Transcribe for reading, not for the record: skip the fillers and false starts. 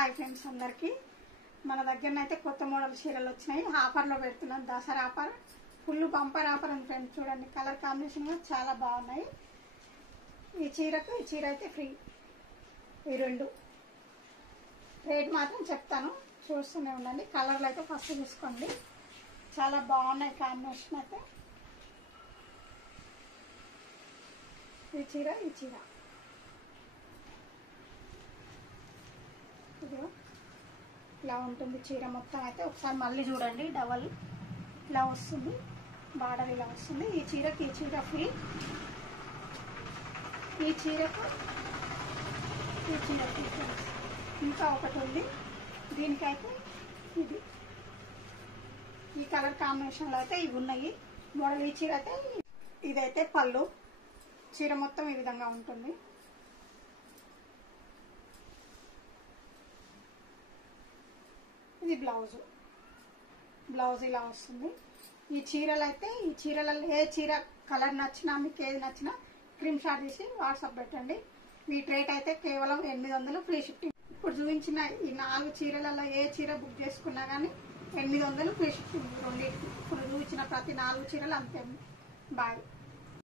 Hi friends అందరికి మన దగ్గరనైతే కొత్త మోడల్ చీరలు వచ్చినాయి. ఆఫర్లో పెడుతున్నాను. Dasara offer, full bumper offer ఉంది ఫ్రెండ్స్. చూడండి, కలర్ కాంబినేషన్ గా చాలా బాగున్నాయి. ఈ చీరకు ఈ చీర అయితే ఫ్రీ. ఈ రెండు రేట్ మాత్రం చెప్తాను, చూస్తూనే ఉండండి. కలర్లు అయితే ఫస్ట్ చూసుకోండి, చాలా బాగున్నాయి కాంబినేషన్ అయితే. ఈ చీర ఇదిగో ఇలా ఉంటుంది చీర మొత్తం అయితే. ఒకసారి మళ్ళీ చూడండి, డబల్ ఇలా వస్తుంది, బార్డర్ ఇలా వస్తుంది. ఈ చీర ఫ్రీ. ఈ చీరకు ఇంకా ఒకటి ఉంది, దీనికైతే ఇది ఈ కలర్ కాంబినేషన్లో అయితే ఇవి ఉన్నాయి మోడల్. ఈ చీర అయితే ఇదైతే పళ్ళు, చీర మొత్తం ఈ విధంగా ఉంటుంది. ఇది బ్లౌజ్ ఇలా వస్తుంది. ఈ చీరలు అయితే ఈ చీరలలో ఏ చీర కలర్ నచ్చినా, మీకు ఏది నచ్చినా స్క్రీన్ షాట్ తీసి వాట్సాప్ పెట్టండి. వీటి రేట్ అయితే కేవలం 800 ఫ్రీ షిప్పింగ్. ఇప్పుడు చూపించిన ఈ 4 చీరలలో ఏ చీర బుక్ చేసుకున్నా కానీ 800 ఫ్రీ షిప్పింగ్. రెండింటికి ఇప్పుడు చూపించిన ప్రతి 4 చీరలు అంతే. బాయ్.